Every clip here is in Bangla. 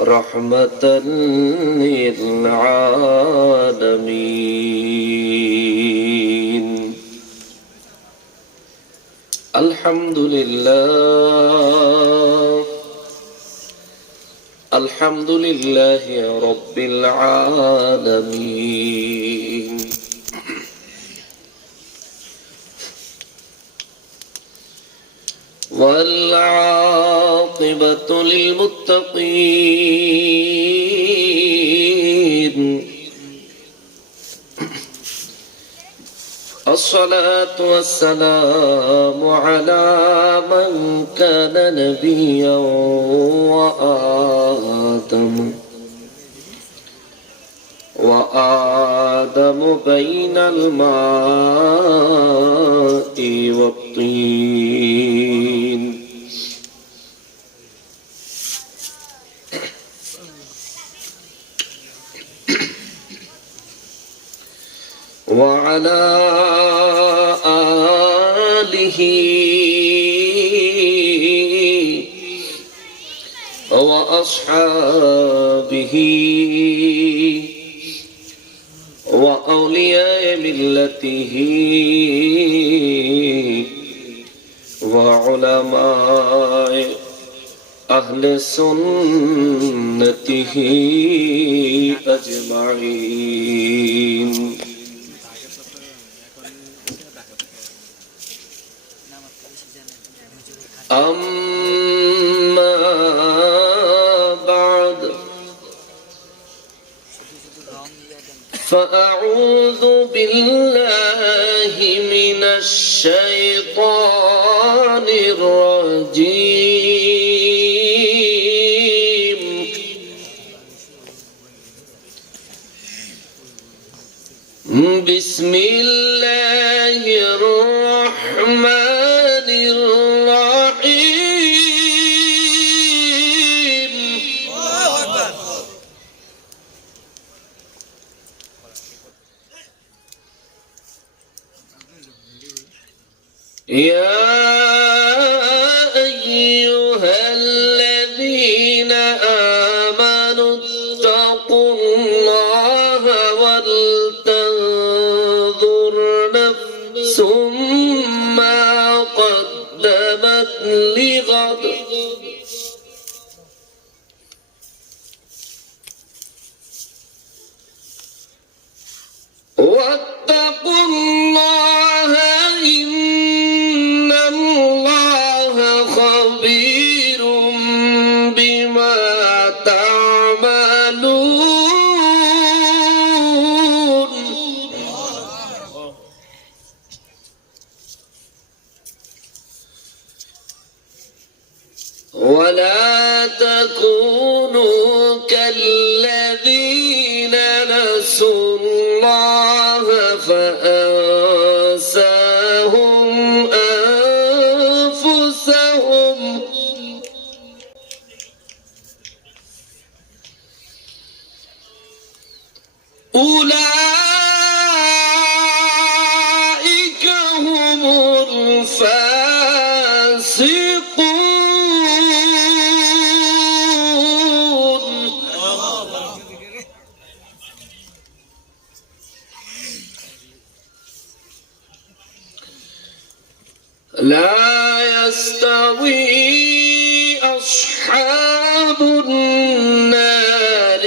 رحمة للعالمين. الحمد لله الحمد لله رب العالمين. والعاقبة للمتقين. الصلاة والسلام على من كان نبيا وآدم بين الماء والطين. وعلى آله وأصحابه وأولياء ملته وعلماء أهل سنته أجمعين. أما بعد فأعوذ بالله من الشيطان الرجيم. بسم الله الرحمن الرحيم. يا أيها الذين آمنوا اتقوا الله ولتنظر نفس ما قدمت لغد. واتقوا الله إن الله خبير بما تعملون. ولا تكونوا كالذين نسوا الله فأنساهم أنفسهم. أولئك هم الفاسقون. لا يستوي أصحاب النار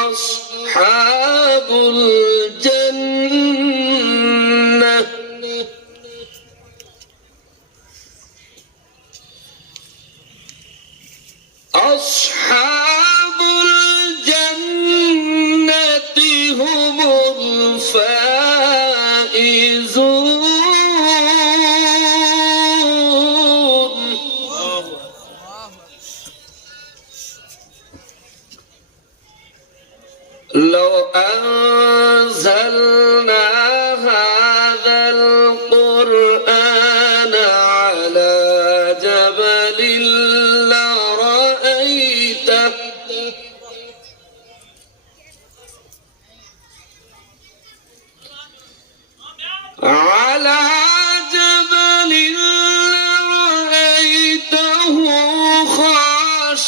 وأصحاب الجنة. أصحاب الجنة هم الفائزون.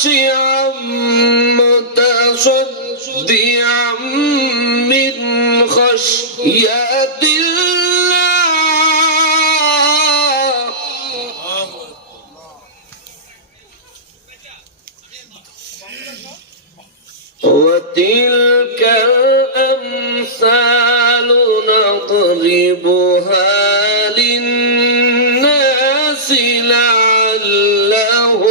خاشعا متصدعا من خشية الله وتلك الأمثال نضربها للناس لعلهم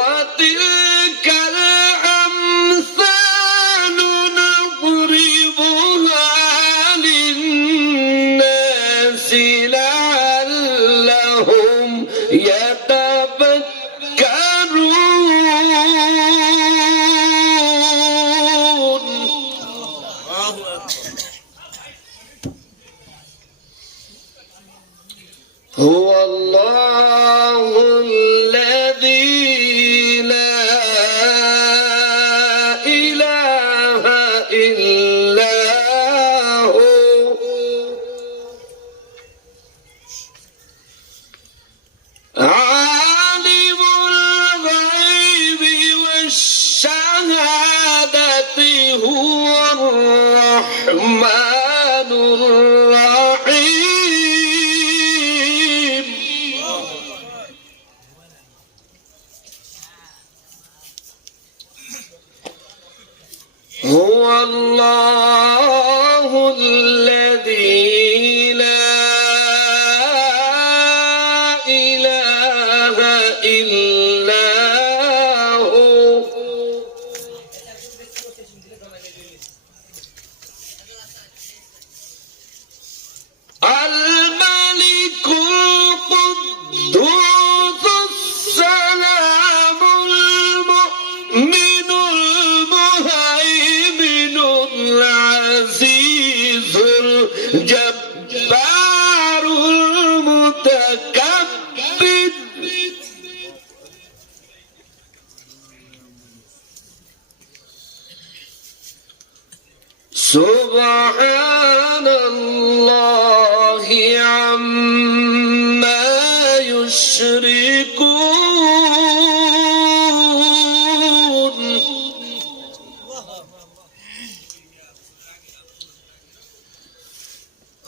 وتلك الأمثال نضربها للناس لعلهم يتفكرون هو الله الذي لا إله إلا هو عالم الغيب والشهادة هو الرحمن الرحيم هو الله الذي لا إله إلا هو الملك القدوس السلام المؤمن المهيمن العزيز الجبار المتكبر سبحان الله عما يشركون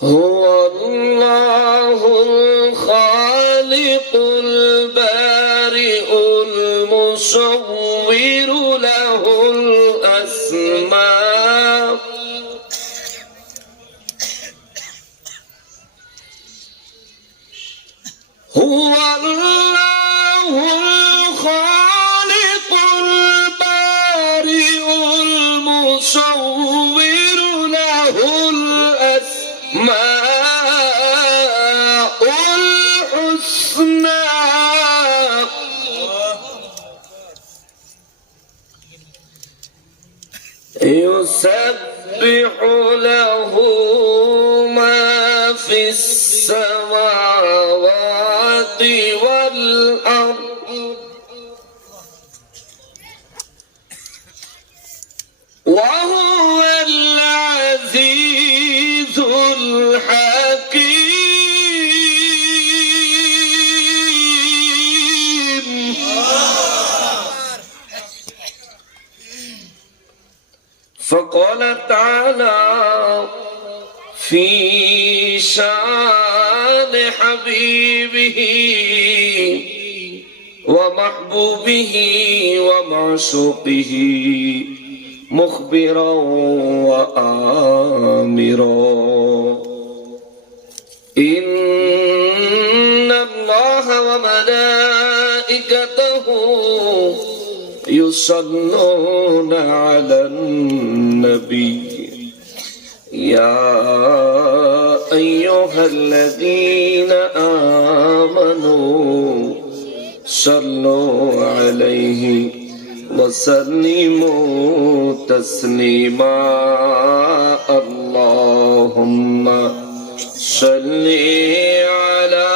هو الله الخالق البارئ المصور له الأسماء هو الله الخالق البارئ المصور له الأسماء الحسنى يسبح له ما في السماوات والأرض وهو العزيز الحكيم فقال تعالى في شان حبيبه ومحبوبه ومعشوقه مخبرا وآمرا إن الله وملائكته يصلون على النبي يا أيها الذين آمنوا صلوا عليه وسلموا تسليما اللهم صل على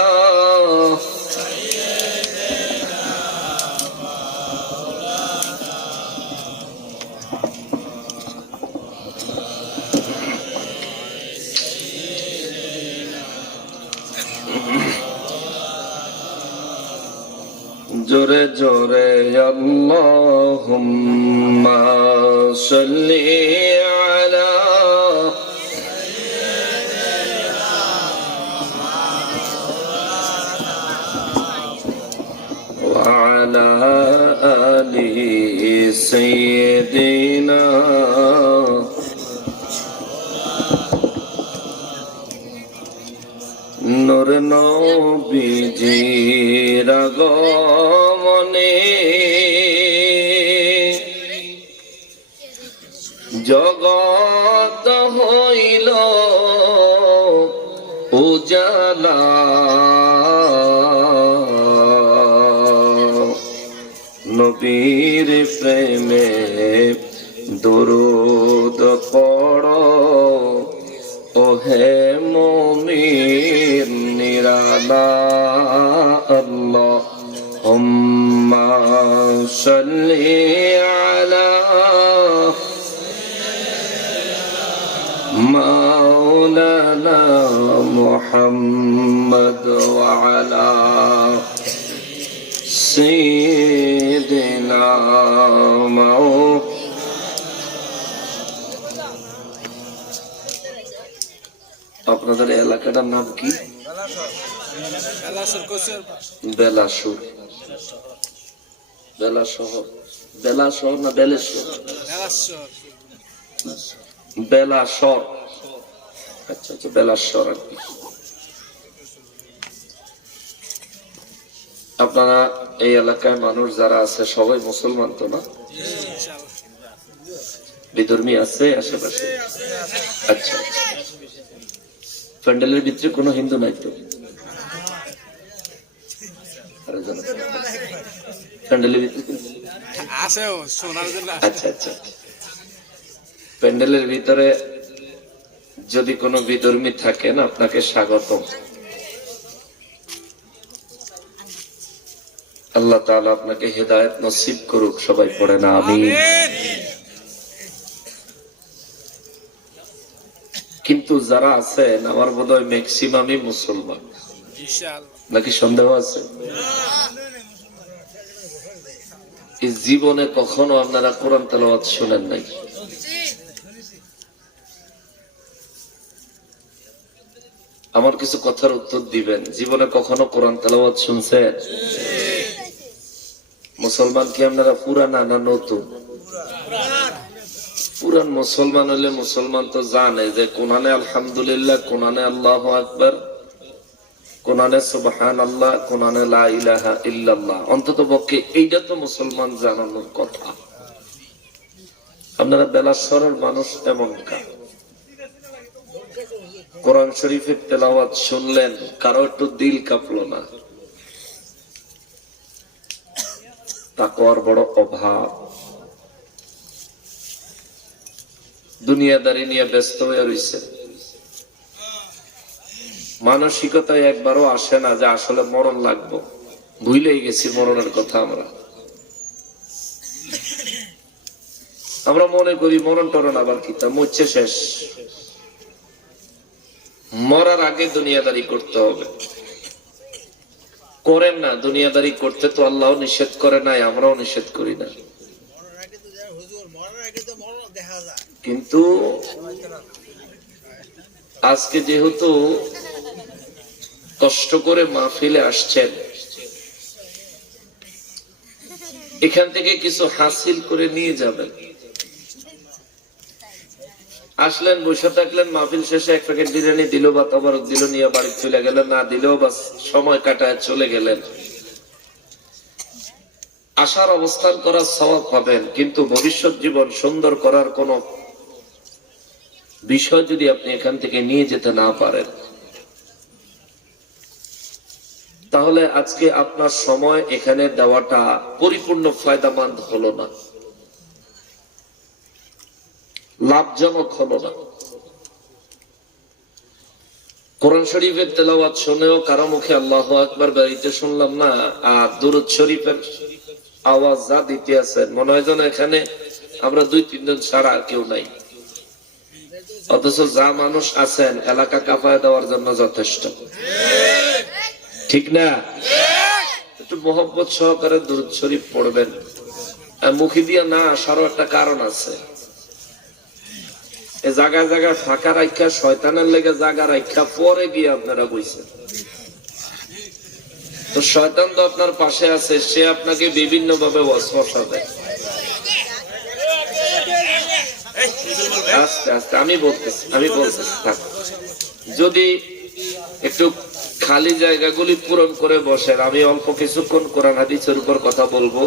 জোরে জোরে আল্লাহুম্মা সাল্লি আলা ওয়া আলা আলি সাইয়্যিদিনা নূর নবীজির আগমনে জগৎ হইল উজালা নবীর প্রেমে দরুদ পড়ো ওহে মুমিন নিরালা আল্লাহুম্মা সাল্লি আলা মাওলানা মুহাম্মদ ওয়া আলা সাইয়্যিদিনা আপনাদের এলাকাটার নাম কি? বেলাসুর। বেলাশহর, বেলাশহর না বেলেশ্বর? বেলাশর। আচ্ছা আচ্ছা, বেলাশর আর কি। আপনারা এই এলাকায় মানুষ যারা আছে সবাই মুসলমান তো না? বিধর্মী আছে আশেপাশে? আচ্ছা, প্যান্ডেলের ভিতরে কোনো হিন্দু নাই তো? প্যান্ডেলের ভিতরে আচ্ছা আচ্ছা, প্যান্ডেলের ভিতরে যদি কোনো বিধর্মী থাকেন আপনাকে স্বাগতম। আল্লাহ তাআলা আপনাকে হেদায়েত নসিব করুক। সবাই পড়ে না আমিন। কিন্তু যারা আছেন আমার বোধহয় ম্যাক্সিমামই মুসলমান, নাকি সন্দেহ আছে? এই জীবনে কখনো আপনারা কোরআন তেলাওয়াত শুনেন নাই? আমার কিছু কথার উত্তর দিবেন। জীবনে কখনো কোরআন তেলাওয়াত শুনছেন? মুসলমান কি আপনারা পুরানা না নতুন? পুরান মুসলমান হলে মুসলমান তো জানে যে কোরআনে আলহামদুলিল্লাহ, কোরআনে আল্লাহু আকবার, কোরআনে সুবহানাল্লাহ, কোরআনে লা ইলাহা ইল্লাল্লাহ। অন্তত পক্ষে এইটা তো মুসলমান জানানোর কথা। আপনারা বেলাশ্বরের মানুষ এমন কা কোরআন শরীফের তেলাওয়াত শুনলেন, কারো একটু দিল কাঁপলো না? তাকওয়ার বড় অভাব। দুনিয়াদারি নিয়ে ব্যস্ত হয়ে রয়েছে। মানসিকতায় একবারও আসে না যে আসলে মরণ লাগবো। ভুলেই গেছি মরণের কথা। আমরা মনে করি মরণ টরণ আবার কি, তা মরছে শেষ। মরার আগে দুনিয়াদারি করতে হবে। করেন না দুনিয়াদারি করতে, তো আল্লাহ নিষেধ করে নাই, আমরাও নিষেধ করি না। কিন্তু আজকে যেহেতু কষ্ট করে মাহফিলে আসছেন, এখান থেকে কিছু হাসিল করে নিয়ে যাবেন। আসলেন, বসে থাকলেন, মাহফিল শেষে এক প্যাকেট বিরিয়ানি দিল বা তবরক দিল, নিয়ে বাড়ি চলে গেলেন, না দিলেও বাস সময় কাটায় চলে গেলেন। আশার অবস্থান করার সওয়াব পাবেন, কিন্তু ভবিষ্যৎ জীবন সুন্দর করার কোন বিষয় যদি আপনি এখান থেকে নিয়ে যেতে না পারেন, তাহলে আজকে আপনার সময় এখানে দেওয়াটা পরিপূর্ণ ফায়দামন্দ হলো না, লাভজনক হলো না। কোরআন শরীফের তেলাওয়াত শুনেও কারো মুখে আল্লাহু আকবার বাড়িতে শুনলাম না, আর দুরূদ শরীফের আওয়াজ যা দিতে আছেন, মনে হয় যেন এখানে আমরা 2-3 জন ছাড়া কেউ নাই। অথচ যা মানুষ আছেন এলাকা কাঁপায় দেওয়ার জন্য যথেষ্ট, ঠিক না? একটু মোহব্বত সহকারে দুরূদ শরীফ পড়বেন। মুখে দিয়া না আসারও একটা কারণ আছে। জায়গায় জায়গায় ফাঁকা রাখা, শয়তানের লেগে জায়গা রাখা, পরে গিয়ে আপনারা বইছেন। তো শয়তান তো আপনার পাশে আছে, সে আপনাকে বিভিন্ন ভাবে ওয়াসওয়াসা দেয়। আস্তে আস্তে আমি বলতেছি থাক। যদি একটু খালি জায়গাগুলি পূরণ করে বসেন, আমি অল্প কিছুক্ষণ কোরআন হাদিসের উপর কথা বলবো।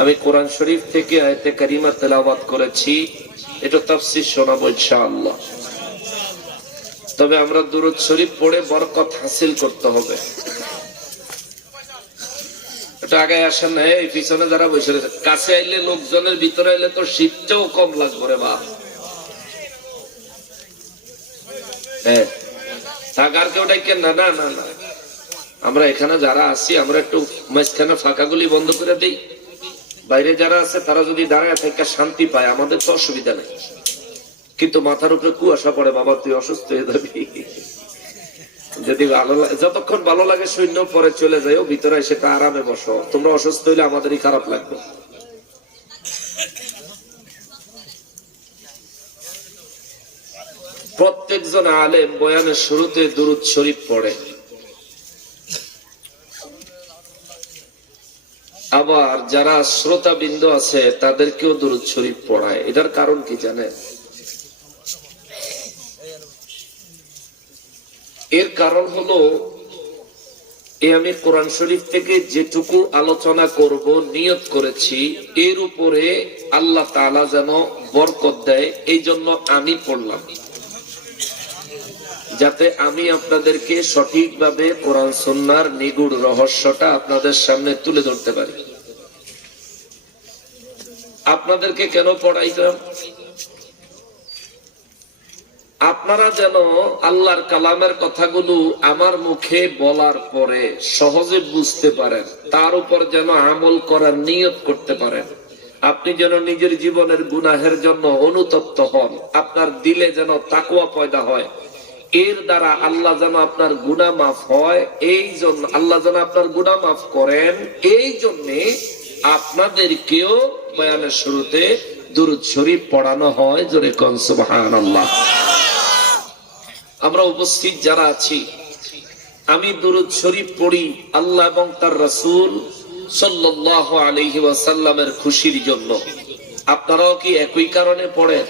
আমি কোরআন শরীফ থেকে আয়াতে কারিমা তেলাওয়াত করেছি, এটা তাফসীর শোনাবো ইনশাআল্লাহ। তবে আমরা দুরূদ শরীফ পড়ে বরকত হাসিল করতে হবে। এটা আগে আসেন না, এই পিছনে যারা বসে রয়েছে, কাছে আইলে লোকজনের ভিতরে আইলে তো শীতটাও কম লাগবে রে বাপ। হ্যাঁ, থাকার কেউ ডাকেন না। না না না, আমরা এখানে যারা আছি আমরা একটু মাঝখানে ফাঁকাগুলি বন্ধ করে দিই। বাইরে যারা আছে তারা যদি দাঁড়ায় থেকে শান্তি পায়, আমাদের তো অসুবিধা নেই। কিন্তু মাথার উপরে কুয়াশা পড়ে, বাবা তুই অসুস্থ হয়ে যাবি। যদি ভালো লাগে, যতক্ষণ ভালো লাগে শূন্য, পরে চলে যাও ভিতরে, সেটা আরামে বসো। তোমরা অসুস্থ হইলে আমাদেরই খারাপ লাগবে। প্রত্যেকজন আলেম বয়ানের শুরুতে দুরূদ শরীফ পড়ে, আবার যারা শ্রোতাবৃন্দ আছে তাদেরকেও দুরূদ শরীফ পড়ায়। এটার কারণ কি জানেন? এর কারণ হলো, আমি কোরআন শরীফ থেকে যেটুকু আলোচনা করব নিয়ত করেছি, এর উপরে আল্লাহ তাআলা যেন বরকত দেয়, এই জন্য আমি পড়লাম, যাতে আমি আপনাদেরকে সঠিকভাবে কোরআন সুন্নাহর নিগুড় রহস্যটা আপনাদের সামনে তুলে ধরতে পারি। আপনাদেরকে কেন পড়াইতাম? আপনারা যেন আল্লাহর কালামের কথাগুলো আমার মুখে বলার পরে সহজে বুঝতে পারেন, তার উপর যেন আমল করার নিয়ত করতে পারেন। আপনি যেন নিজের জীবনের গুনাহের জন্য অনুতপ্ত হন, আপনার দিলে যেন তাকওয়া পয়দা হয়, এর দ্বারা আল্লাহ যেন আপনার গুনাহ মাফ হয়, এই জন্য আল্লাহ যেন আপনার গুনাহ মাফ করেন, এই জন্যে আপনাদেরকেও বয়ানের শুরুতে দুরূদ শরীফ পড়ানো হয়। জোরে কোন সুবহানাল্লাহ। আমরা উপস্থিত যারা আছি, আমি দুরূদ শরীফ পড়ি আল্লাহ এবং তার রাসূল সাল্লাল্লাহু আলাইহি ওয়াসাল্লামের খুশির জন্য। আপনারাও কি একই কারণে পড়েন?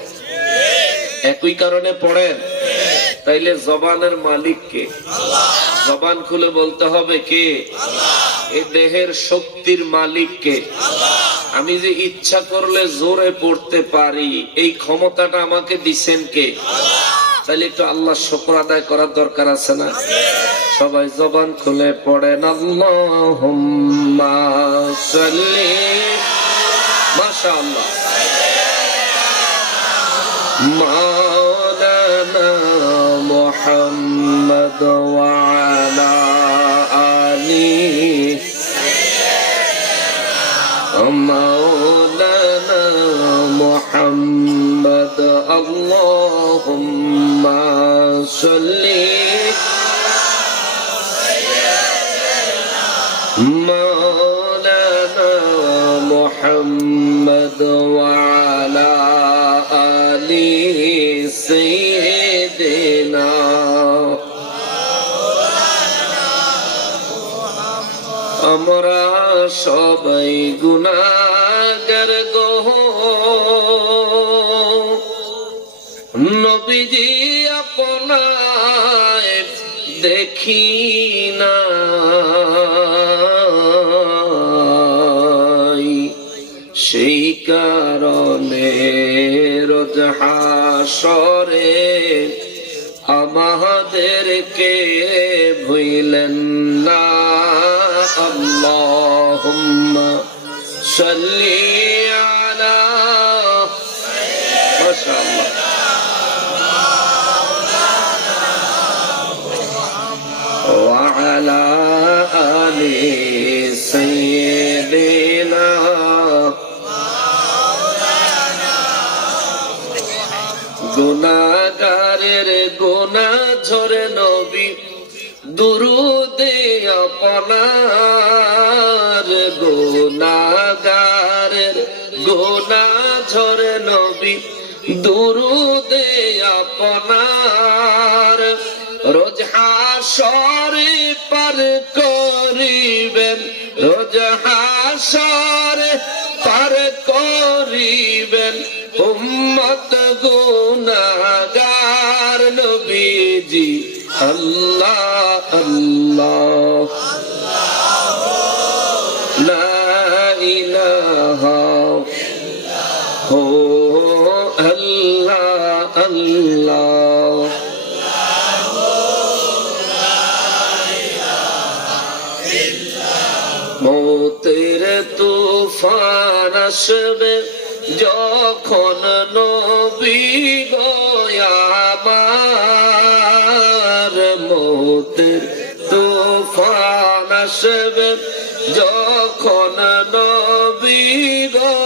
একই কারণে পড়েন? তাইলে জবানের মালিক কে? জবান খুলে বলতে হবে কে? এই দেহের শক্তির মালিক কে? আমি যে ইচ্ছা করলে জোরে পড়তে পারি, এই ক্ষমতাটা আমাকে দিছেন কে? তাইলে একটু আল্লাহ শুকর আদায় করার দরকার আছে না? সবাই জবান খুলে পড়েন আল্লাহুম্মা সাল্লি, মাশাআল্লাহ, মাওলানা মুহাম্মদ ওয়া আলা আলি মাওলানা মুহাম্মদ আল্লাহুম্মা সাল্লি মাওলানা মুহাম্মদ ওয়া আলা আলি সাইয়্যিদিনা। আমরা সবাই গুনাহগার গো, নবীজি আপনায় দেখি না, সেই কারণে রোজ হাসরে আমাদেরকে ভুলেন না। আল্লাহুম্মা সাল্লি আলা, মাশাআল্লাহ, ওয়া আলা আলি সাইয়্যিদিনা। গুনাহগারের গুনাহ ঝরে নবী দুরুদে আপনার গুনাহগারের গুনাহ ঝরে নবী দুরুদে আপনার রোজ হাসরে পার করিবেন রোজ হাসরে পার করিবেন উম্মত গুনাহগার নবীজি আল্লাহ আল্লাহ লা ইলাহা হো আল্লাহ আল্লাহ মৌতের তুফান আসবে যখন নবী গো আমার মৌতের তুফান আসবে যখন নবী গো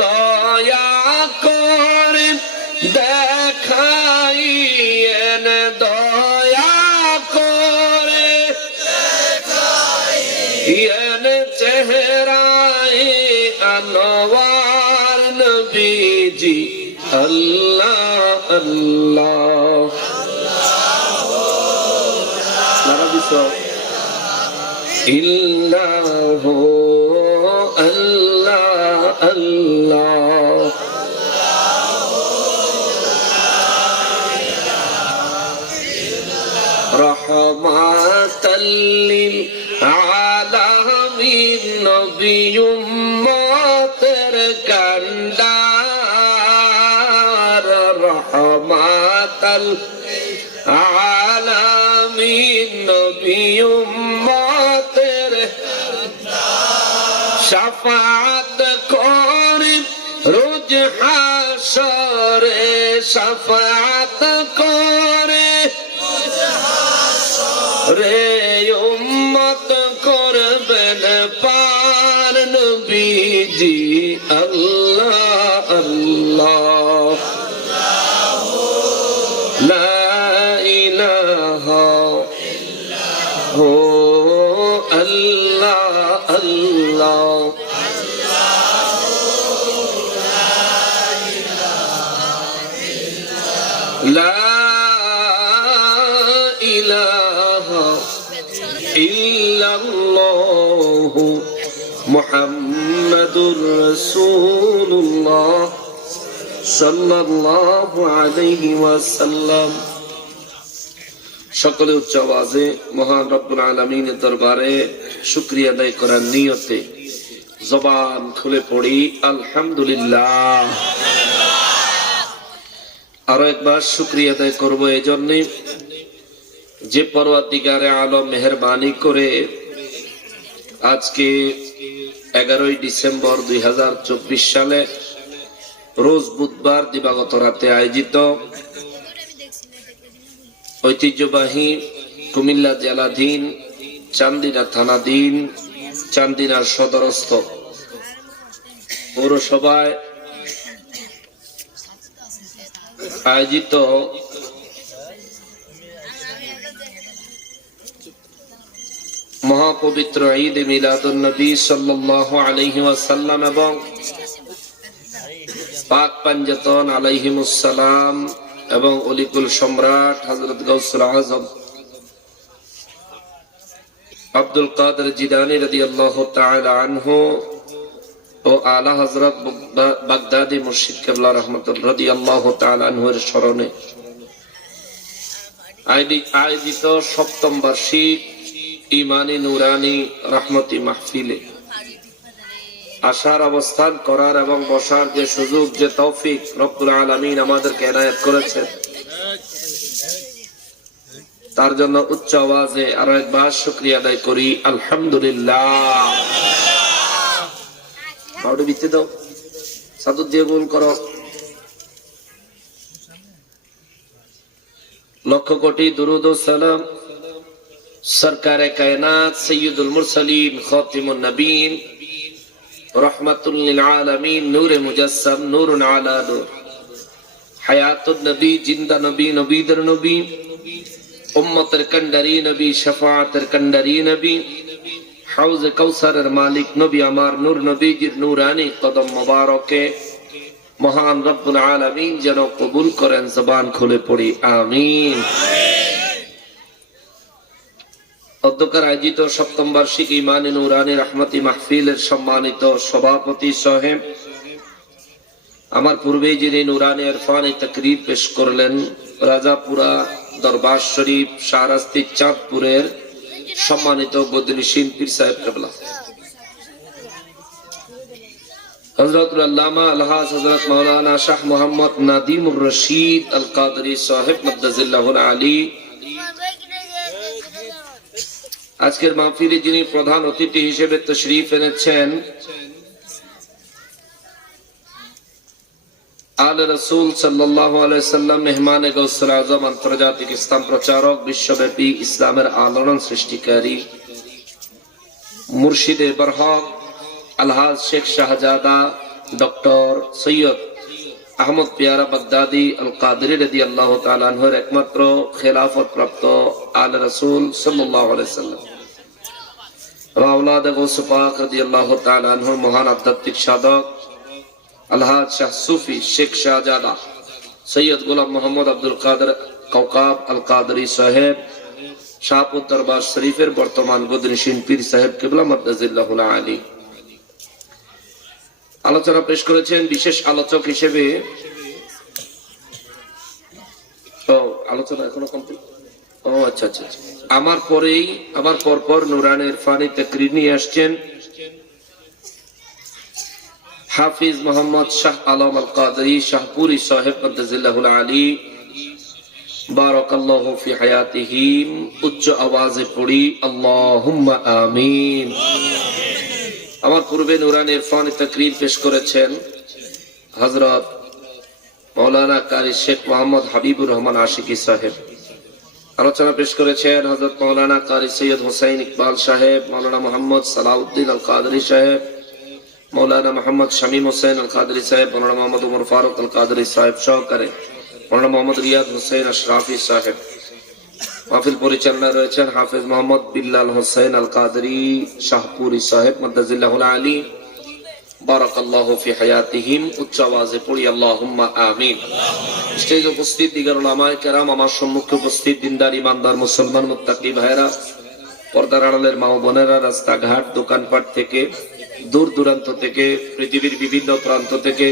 দয়া করে দেখাইয়েন দয়া করে দেখাইয়েন চেহারায় আনোয়ার নবীজি আল্লাহ আল্লাহ ইল্লাহু আল্লাহ আল্লাহ রহমাতাল লিল আলামিন নবী উম্মতের কান্ডার রহমাতাল আলামিন নবী উম্মতের শাফাআত করে রোজ হাসরে শাফাআত করে রে উম্মত করবেন পার নবীজি আল্লাহ আল্লাহ লা ইলাহা হো আল্লাহ আল্লাহ লা ইলাহা ইল্লাল্লাহু মুহাম্মাদুর রাসূলুল্লাহ সাল্লাল্লাহু আলাইহি ওয়াসাল্লাম। সকলে উচ্চ আওয়াজে মহান রব্বুল আলামিনের দরবারে শুকরিয়া আদায় করার নিয়তে জবান খুলে পড়ি আলহামদুলিল্লাহ। আরো একবার শুকরিয়া আদায় করব এই জন্য যে পরওয়ারদিগারে আলম মেহেরবানি করে আজকে 11 ডিসেম্বর 2024 সালে রোজ বুধবার দিবাগত রাতে আয়োজিত ঐতিহ্যবাহী কুমিল্লা জেলাধীন চান্দিনা থানাধীন চান্দিনা সদরস্থ পৌরসভায় আয়োজিত মহাপবিত্র ঈদ মিলাদুন নবী সাল্লাল্লাহু আলাইহি ওয়াসাল্লাম এবং পাক পাঞ্জাতন আলাইহিমুস সালাম এবং অলিকুল সম্রাট হযরত গাউসুল আযম আব্দুল কাদের জিলানী রাদিয়াল্লাহু তাআলা আনহু ও আলা হযরত বাগদাদি মুর্শিদ কিবলা রাহমাতুল্লাহ রাদিয়াল্লাহু তাআলা আনহুর স্মরণে আয়োজিত সপ্তম বার্ষিক ইমানি নুরানি রহমতি মাহফিলে আসার অবস্থান করার এবং বসার যে সুযোগ যে তৌফিক রব্বুল আলামিন আমাদেরকে এনায়েত করেছেন তার জন্য উচ্চ আওয়াজে আরো একবার শুকরিয়া আদায় করি আলহামদুলিল্লাহ। বাউডি বিতে দাও সাদুদ দিয়ে গোল করো। লক্ষ কোটি দুরুদ ও সালাম সরকারে কায়নাত সৈয়দুল মুরসালিন খাতিমুন নবীন রহমাতুল লিল আলামিন নূরে মুজাসসাম নূরুন আলা নূর হায়াতুন নবী জিন্দা নবী নবীদের নবী উম্মতের কান্ডারি নবী, শাফাআতের কান্ডারি নবী, হাউজে কাউসারের মালিক নবী আমার নূর নবীজির নূরানী কদম মোবারকে মহান রব্বুল আলামিন যেন কবুল করেন। জবান খুলে পড়ি আমিন। অধ্যক্ষের আয়োজিত সপ্তম বার্ষিক ইমানি নূরানী রহমতি মাহফিলের সম্মানিত সভাপতি সাহেব, আমার পূর্বে যিনি নূরানী ইরফানি তাকরীর পেশ করলেন, রাজাপুরা দরবার শরীফ শাহরাস্তি চাঁদপুরের সম্মানিত বদনিশীন পীর সাহেব কেবলা হযরতুল আল্লামা আলহাজ হযরত মাওলানা শাহ মোহাম্মদ নাদিমুর রশিদ আল কাদরি সাহেব মাদ্দাজিল্লাহুল আলী, আজকের মাহফিলে যিনি প্রধান অতিথি হিসেবে তশরিফ এনেছেন, আলে রাসূল সাল্লাল্লাহু আলাইহি সাল্লাম মেহমানে গৌসুল আজম, আন্তর্জাতিক ইসলাম প্রচারক, বিশ্বব্যাপী ইসলামের আলোড়ন সৃষ্টিকারী, মুর্শিদে বরহক আলহাজ শেখ শাহজাদা ডক্টর সৈয়দ আহমদ পিয়ারা বাগদাদি আল কাদরি রাদিয়াল্লাহু তাআলা আনহুর একমাত্র খেলাফত প্রাপ্ত আলে রাসূল সাল্লাল্লাহু আলাইহি সাল্লাম আওলাদ গৌস পাক রাদিয়াল্লাহু তাআলা আনহুর মহান আধ্যাত্মিক সাধক আলহাজ শাহ সুফি শেখ শাহজাদা সৈয়দ গোলাম মোহাম্মদ আব্দুল কাদের কওকাব আল কাদরি সাহেব, শাহপুর দরবার শরীফের বর্তমান বদনিশীন পীর সাহেব কিবলা মাদ্দাজিল্লাহুল আলী আলোচনা পেশ করেছেন। বিশেষ আলোচক হিসেবে আলোচনা এখনো কমপ্লিট। আচ্ছা, আমার পরপর নূরানী ইরফানি তাকরীর নিয়ে আসছেন হাফিজ মোহাম্মদ শাহ আলম আল কাদরি শাহপুরি সাহেব মাদ্দাজিল্লাহুল আলী, বারাকাল্লাহু ফি হায়াতিহি। উচ্চ আওয়াজে পড়ি আল্লাহুম্মা আমিন। আমার পূর্বে নূরানী ইরফানি তাকরীর পেশ করেছেন হযরত মাওলানা কারি শেখ মোহাম্মদ হাবিবুর রহমান আশিকি সাহেব। আলোচনা পেশ করেছেন হযরত মাওলানা কারি সৈয়দ হুসাইন ইকবাল সাহেব, মাওলানা মোহাম্মদ সালাউদ্দিন আল কাদরি সাহেব, মাওলানা মোহাম্মদ শামীম হোসেন আল কাদরি সাহেব, মাওলানা মোহাম্মদ উমর ফারুক আল কাদরি সাহেব সহকারে মাওলানা মোহাম্মদ রিয়াদ হোসেন আশরাফি সাহেব। মাহফিল পরিচালনায় রয়েছেন হাফেজ মোহাম্মদ বিল্লাল হোসেন আল কাদরি শাহপুরি সাহেব মাদ্দাজিল্লাহুল আলী, বারাকাল্লাহু ফি হায়াতিহিম। উচ্চ আওয়াজে পড়ি আল্লাহুম্মা আমিন। স্টেজে উপস্থিত দিগার উলামায়ে কেরাম, আমার সম্মুখে উপস্থিত দিনদার ইমানদার মুসলমান মুত্তাকি ভাইরা, পর্দার আড়ালের মা ও বোনেরা, রাস্তাঘাট দোকানপাট থেকে দূর দূরান্ত থেকে, পৃথিবীর বিভিন্ন প্রান্ত থেকে,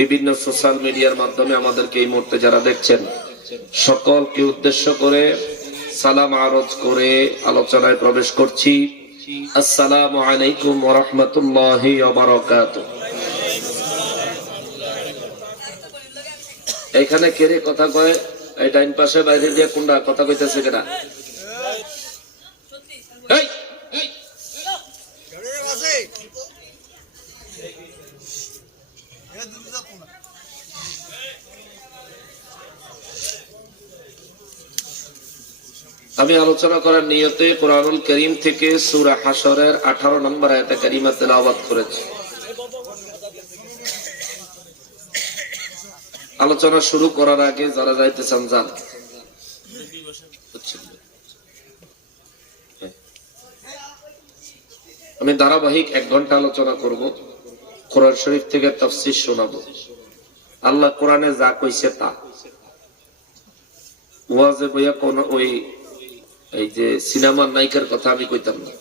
বিভিন্ন সোশ্যাল মিডিয়ার মাধ্যমে আমাদেরকে এই মুহূর্তে যারা দেখছেন, সকলকে উদ্দেশ্য করে সালাম আরজ করে আলোচনায় প্রবেশ করছি। আসসালামু আলাইকুম ওয়া রাহমাতুল্লাহি ওয়া বারাকাতুহু। এখানে কেরে কথা কয়, এই ডাইন পাশে বাইরে দিয়ে কোনটা কথা কইতেছে কেনা? আমি আলোচনা করার নিয়তে কুরআনুল কারীম থেকে সূরা হাশরের 18 নম্বর আয়াতে কারিমা তেলাওয়াত করেছি। আলোচনা শুরু করার আগে যারা যাইতে চান যান। আমি ধারাবাহিক 1 ঘন্টা আলোচনা করব, কোরআন শরীফ থেকে তাফসীর শোনাবো। আল্লাহ কোরআনে যা কইছে তা ওয়াজে বইয়া কোন ওই এই যে সিনেমার নায়িকার কথা আমি কইতাম না,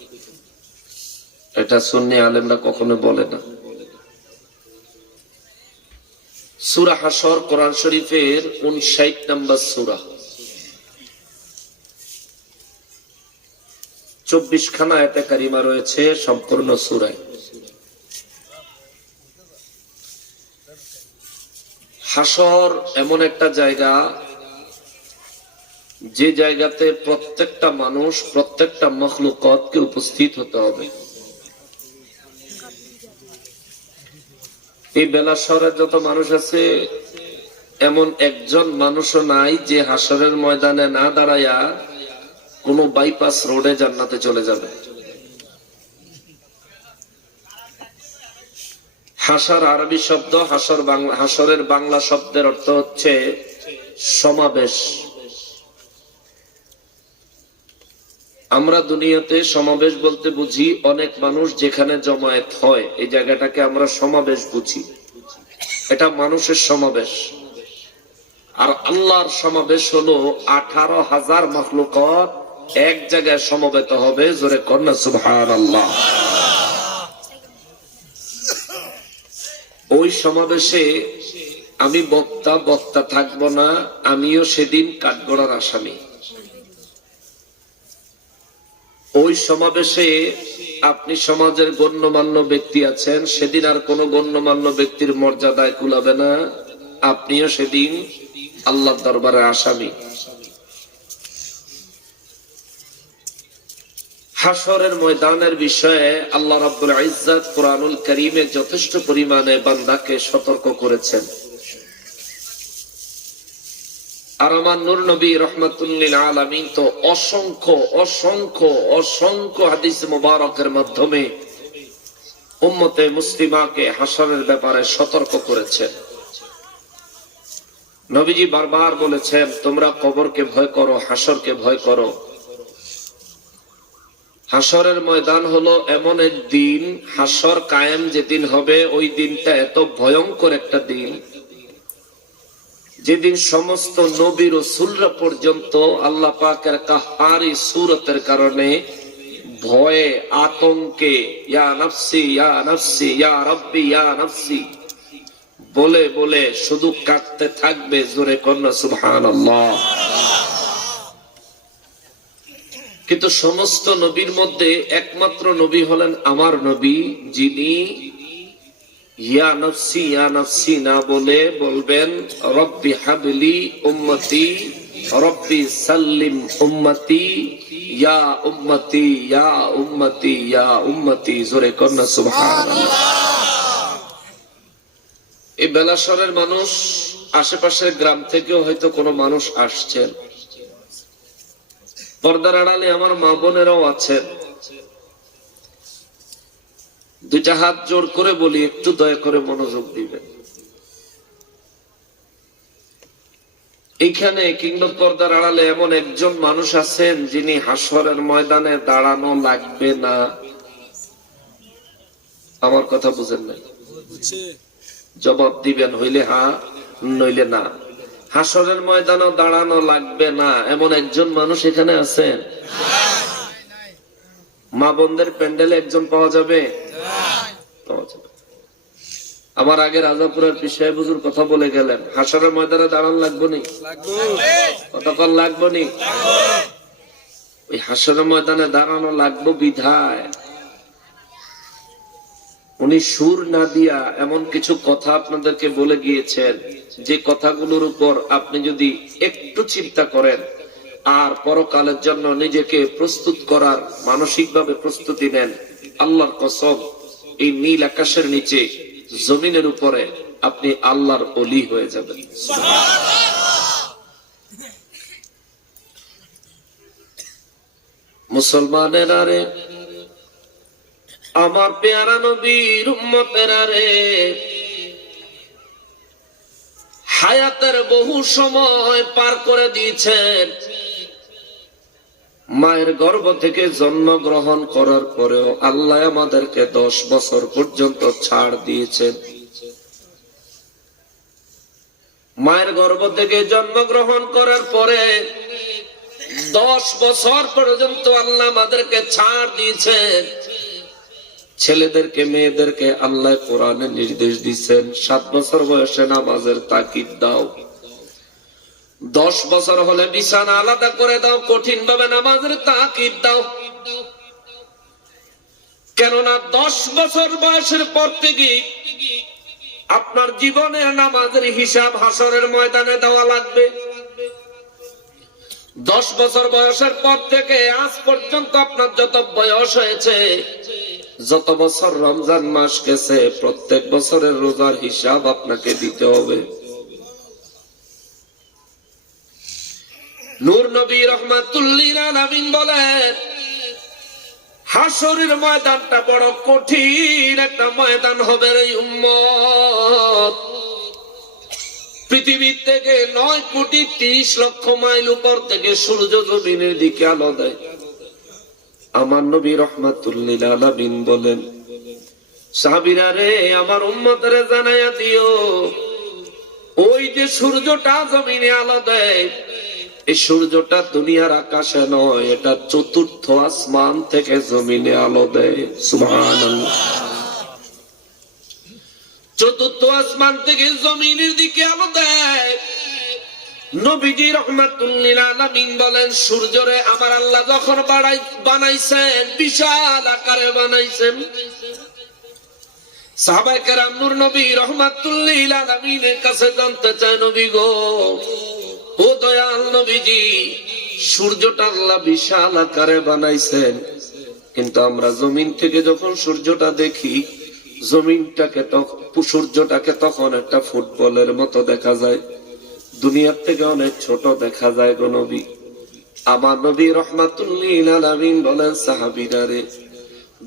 এটা সুন্নি আলেমরা কখনো বলে না। সূরা হাশর কোরআন শরীফের 59 নম্বর সূরা, 24 খানা আয়াতে কারিমা রয়েছে সম্পূর্ণ সূরায়। হাশর এমন একটা জায়গা, যে জায়গাতে প্রত্যেকটা মানুষ, প্রত্যেকটা মখলুকাতকে উপস্থিত হতে হবে। এই বেলা শহরের যত মানুষ আছে, এমন একজন মানুষও নাই যে হাশরের ময়দানে না দাঁড়ায়া কোনো বাইপাস রোডে জান্নাতে চলে যাবে। হাশর আরবি শব্দ, হাশরের বাংলা শব্দের অর্থ হচ্ছে সমাবেশ। আমরা দুনিয়াতে সমাবেশ বলতে বুঝি অনেক মানুষ যেখানে জমায়েত হয়, এই জায়গাটাকে আমরা সমাবেশ বুঝি, এটা মানুষের সমাবেশ। আর আল্লাহর সমাবেশ হলো 18,000 মাখলুকাত এক জায়গায় সমবেত হবে। জোরে কন্যা সুবহানাল্লাহ। ওই সমাবেশে আমি বক্তা থাকবো না, আমিও সেদিন কাঠগড়ার আসামি। ওই সমাবেশে আপনি সমাজের গণ্যমান্য ব্যক্তি আছেন, সেদিন আর কোন গণ্যমান্য ব্যক্তির মর্যাদায় কুলাবে না, আপনিও সেদিন আল্লাহর দরবারে আসামি। হাশরের ময়দানের বিষয়ে আল্লাহ রাব্বুল ইজ্জত কুরআনুল কারীমে যথেষ্ট পরিমাণে বান্দাকে সতর্ক করেছেন। আর আমার নূর নবী রাহমাতুল লিল আলামিন তো অসংখ্য অসংখ্য অসংখ্য হাদিস মুবারকের মাধ্যমে উম্মতে মুসলিমাকে হাশরের ব্যাপারে সতর্ক করেছেন। নবীজি বারবার বলেছেন, তোমরা কবরকে ভয় করো, হাশরকে ভয় করো। হাশরের ময়দান হলো এমন এক দিন, হাশর কায়েম যেদিন হবে ওই দিনটা এত ভয়ঙ্কর একটা দিন, যেদিন সমস্ত নবী রাসূলরা পর্যন্ত আল্লাহ পাকের কাহারি সূরতের কারণে ভয়ে আতঙ্কে ইয়া নাফসি ইয়া নাফসি ইয়া রাব্বি ইয়া নাফসি বলে বলে শুধু কাঁদতে থাকবে। জোরে কন্যা সুবহানাল্লাহ। কিন্তু সমস্ত নবীর মধ্যে একমাত্র নবী হলেন আমার নবী, যিনি ইয়া নাফসি না বলে বলবেন রব্বি হাবলি উম্মতি রব্বি সাল্লিম উম্মতি ইয়া উম্মতি ইয়া উম্মতি ইয়া উম্মতি। জোরে কন্যা সুবহানাল্লাহ। এই বেলাশরের মানুষ, আশেপাশের গ্রাম থেকেও হয়তো কোনো মানুষ আসছেন, পর্দার আড়ালে আমার মা বোনেরাও আছেন। দুইটা হাত জোর করে বলি, একটু দয়া করে মনোযোগ দিবেন। এইখানে কিংবা পর্দার আড়ালে এমন একজন মানুষ আছেন যিনি হাশরের ময়দানে দাঁড়ানো লাগবে না। আমার কথা বুঝেন নাই? জবাব দিবেন, হইলে হ্যাঁ, নইলে না। হাশরের ময়দানে দাঁড়ানো লাগবে না এমন একজন মানুষ এখানে আছেন? মা বোনদের প্যান্ডেলে একজন পাওয়া যাবে? আমার আগে রাজাপুরের পীর সাহেব হুজুর কথা বলে গেলেন, হাশরের ময়দানে দাঁড়ান লাগবো নি? কতক্ষণ লাগবো নি? ওই হাশরের ময়দানে দাঁড়ানো লাগবো বিধায় উনি সুর না দিয়া এমন কিছু কথা আপনাদেরকে বলে গিয়েছেন, যে কথাগুলোর উপর আপনি যদি একটু চিন্তা করেন আর পরকালের জন্য নিজেকে প্রস্তুত করার মানসিকভাবে প্রস্তুতি নেন, আল্লাহর কসম এই নীল আকাশের নিচে জমিনের উপরে আপনি আল্লাহর ওলি হয়ে যাবেন। মুসলমানেরা রে, আমার পেয়ারা নবীর উম্মতেরা রে, হায়াতের বহু সময় পার করে দিয়েছেন। মায়ের গর্ভ থেকে জন্মগ্রহণ করার পরেও আল্লাহ আমাদেরকে 10 বছর পর্যন্ত ছাড় দিয়েছেন। মায়ের গর্ভ থেকে জন্মগ্রহণ করার পরে 10 বছর পর্যন্ত আল্লাহ আমাদেরকে ছাড় দিয়েছেন। ছেলেদেরকে মেয়েদেরকে আল্লাহ কোরআনে নির্দেশ দিয়েছেন 7 বছর বয়সে নামাজের তাকিদ দাও, 10 বছর হলে বিছানা আলাদা করে দাও, কঠিন ভাবে নামাজের তাকিদ দাও। কেননা 10 বছর বয়সের পর থেকে আপনার জীবনের নামাজের হিসাব হাশরের ময়দানে দেওয়া লাগবে। 10 বছর বয়সের পর থেকে আজ পর্যন্ত আপনার যত বয়স হয়েছে, যত বছর রমজান মাস গেছে, প্রত্যেক বছরের রোজার হিসাব আপনাকে দিতে হবে। নূর নবী রাহমাতুল লিল আলামিন বলেন, হাশরের ময়দানটা বড় কঠিন একটা ময়দান হবে রে উম্মত। পৃথিবীর থেকে 9 কোটি 30 লক্ষ মাইল উপর থেকে সূর্য জমিনের দিকে আলো দেয়। আমার নবী রাহমাতুল লিল আলামিন বলেন, সাহাবীরা রে, আমার উম্মতরে জানাইয়া দিও, ওই যে সূর্যটা জমিনে আলো দেয়, এই সূর্যটা দুনিয়ার আকাশে নয়, এটা চতুর্থ আসমান থেকে জমিনে আলো দেয়। সুবহানাল্লাহ। চতুর্থ আসমান থেকে জমিনের দিকে আলো দেয়। নবীজি রাহমাতুল লিল আলামিন বলেন, সূর্যরে আমার আল্লাহ যখন বানাইছেন, বিশাল আকারে বানাইছেন। সাহাবায়ে কেরাম নূর নবী রাহমাতুল লিল আলামিনের কাছে জানতে চায়, নবী গো, ও দয়াল নবীজি, সূর্যটা আল্লাহ বিশাল আকারে বানাইছেন, কিন্তু আমরা জমিন থেকে যখন সূর্যটা দেখি, সূর্যটাকে তখন একটা ফুটবলের মতো দেখা যায়, দুনিয়ার থেকে অনেক ছোট দেখা যায় গো নবী। আমার নবী রাহমাতুল লিল আলামিন বলেন, সাহাবীরা রে,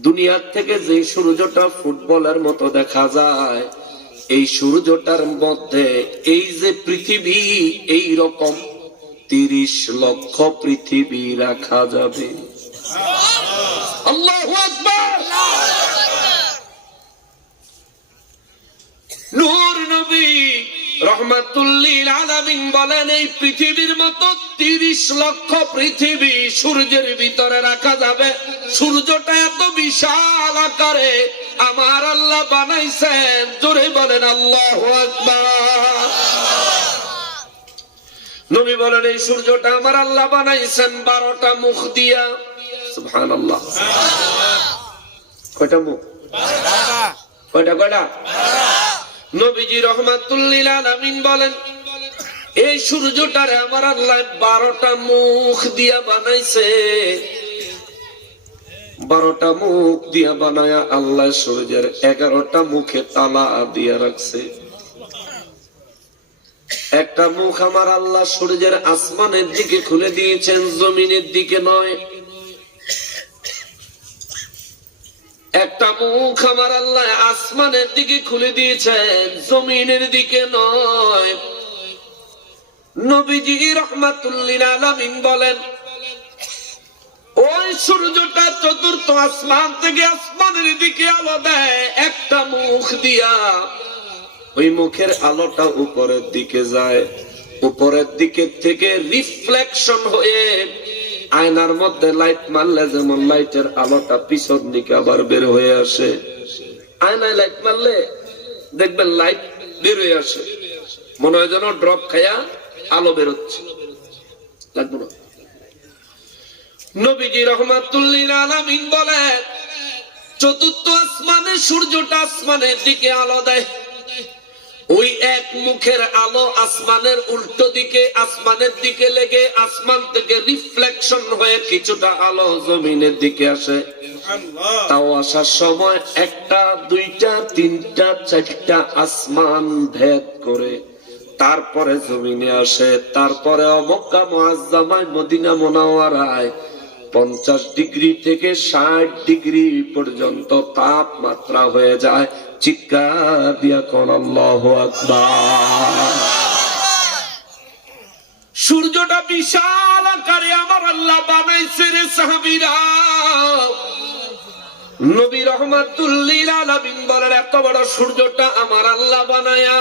দুনিয়ার থেকে যে সূর্যটা ফুটবলের মতো দেখা যায়, এই সূর্যটার মধ্যে এই যে পৃথিবী, এই রকম 30 লক্ষ পৃথিবী রাখা যাবে। আল্লাহু আকবার। নূর নবী রাহমাতুল লিল আলামিন বলেন, এই পৃথিবীর মতো 30 লক্ষ পৃথিবী সূর্যের ভিতরে রাখা যাবে। সূর্যটা এত বিশাল আকারে আমার আল্লাহ বানাইছেন, জোরে বলেন আল্লাহু আকবার। নবী বলেন, এই সূর্যটা আমার আল্লাহ বানাইছেন 12টা মুখ দিয়া। সুবহানাল্লাহ। কয়টা মুখ? কয়টা? নবীজি রাহমাতুল লিল আলামিন বলেন, এই সূর্যটারে আমার আল্লাহ 12টা মুখ দিয়া বানাইছে। 12টা মুখ দিয়া বানায়া আল্লাহ সূর্যের 11টা মুখে তালা দিয়া রাখছে। একটা মুখ আমার আল্লাহ সূর্যের আসমানের দিকে খুলে দিয়েছেন, জমিনের দিকে নয়। একটা মুখ আমার আল্লাহ আসমানের দিকে খুলে দিয়েছেন, জমিনের দিকে নয়। নবীজি রাহমাতুল লিল আলামিন বলেন, ওই সূর্যটা চতুর্থ আসমান থেকে আসমানের দিকে আলো দেয় একটা মুখ দিয়া। ওই মুখের আলোটা উপরের দিকে যায়, উপরের দিকে থেকে রিফ্লেকশন হয়ে আয়নার মধ্যে লাইট মারলে যেমন লাইটের আলোটা পিছন দিকে আবার বের হয়ে আসে, আয়নায় লাইট মারলে দেখবেন লাইট বের হয়ে আসে, মনে হয় যেন ড্রপ খায়া আলো বেরোচ্ছে, লাগবে না। নবীজি রাহমাতুল লিল আলামিন বলেন, চতুর্থ আসমানে সূর্যটা আসমানের দিকে আলো দেয়। ওই এক মুখের আলো আসমানের উল্টো দিকে, আসমানের দিকে লেগে আসমান থেকে রিফ্লেকশন হয়ে কিছুটা আলো জমিনের দিকে আসে। তাও আসার সময় 1টা 2টা 3টা 4টা আসমান ভেদ করে তারপরে জমিনে আসে। তারপরে মক্কা মুআজ্জামায় মদিনা মুনাওয়ারায় 50 ডিগ্রি থেকে 60 ডিগ্রি পর্যন্ত তাপমাত্রা হয়ে যায়। চিৎকার দিয়া কোন আল্লাহু আকবার। সূর্যটা বিশাল আকারে আমার আল্লাহ বানাইছে রে সাহাবীরা। নবী রাহমাতুল লিল আলামিন বলেন, এত বড় সূর্যটা আমার আল্লাহ বানায়া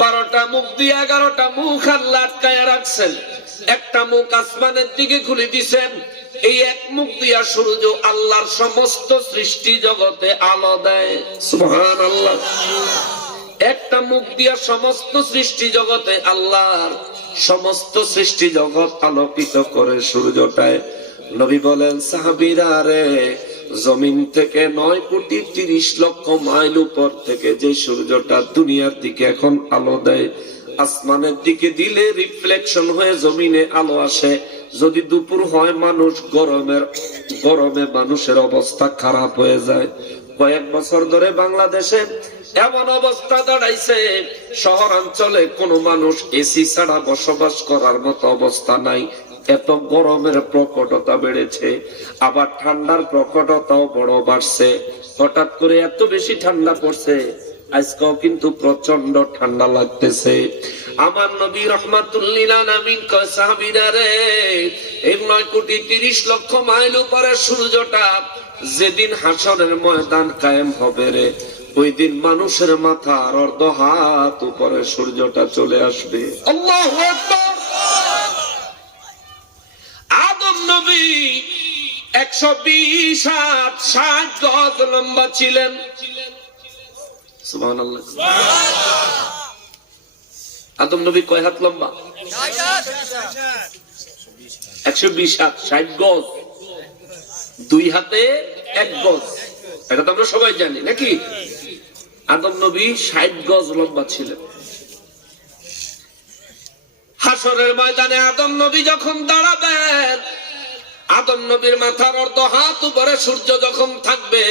12টা মুখ দিয়ে 11টা মুখ আল্লাহ আটকায়া রাখছেন। একটা মুখ আসমানের দিকে খুলে দিছেন। এই এক মুখ দিয়া সূর্য আল্লাহর সমস্ত সৃষ্টি জগতে আলো দেয়। সুবহানাল্লাহ। একটা মুখ দিয়া সমস্ত সৃষ্টি জগতে আল্লাহর সমস্ত সৃষ্টি জগৎ আলোকিত করে সূর্যটায়। নবী বলেন, সাহাবীরা রে, জমিন থেকে 9 কোটি 30 লক্ষ মাইল উপর থেকে যে সূর্যটা দুনিয়ার দিকে এখন আলো দেয়, আসমানের দিকে দিলে রিফ্লেকশন হয়ে জমিনে আলো আসে। যদি দুপুর হয়, মানুষ গরমে মানুষের অবস্থা খারাপ হয়ে যায়। কয়েক বছর ধরে বাংলাদেশে এমন অবস্থা দাঁড়াইছে, শহরাঞ্চলে কোনো মানুষ এসি ছাড়া বসবাস করার মতো অবস্থা নাই। এত গরমের প্রকটতা বেড়েছে, আবার ঠান্ডার প্রকটতাও বড় বাড়ছে। হঠাৎ করে এত বেশি ঠান্ডা পড়ছে, আজকেও কিন্তু প্রচন্ড ঠান্ডা লাগতেছে। আমার নবী রাহমাতুল লিল আলামিন কয় সাহাবীরা রে, এই 9,30,00,000 মাইল উপরে সূর্যটা যেদিন হাসরের ময়দান কায়েম হবে রে, ওই দিন মানুষের মাথার অর্ধ হাত উপরে সূর্যটা চলে আসবে। আল্লাহু আকবার। আদম নবী 120 হাত 60 গজ লম্বা ছিলেন। সুবহানাল্লাহ। আদম নবী কয় হাত লম্বা? 120 হাত 60 গজ, 2 হাতে 1 গজ। এটা তো আমরা সবাই জানি নাকি? আদম নবী 60 গজ লম্বা ছিলেন। হাসরের ময়দানে আদম নবী যখন দাঁড়াবেন, আদম নবীর মাথার অর্ধ হাত উপরে সূর্য যখন থাকবে,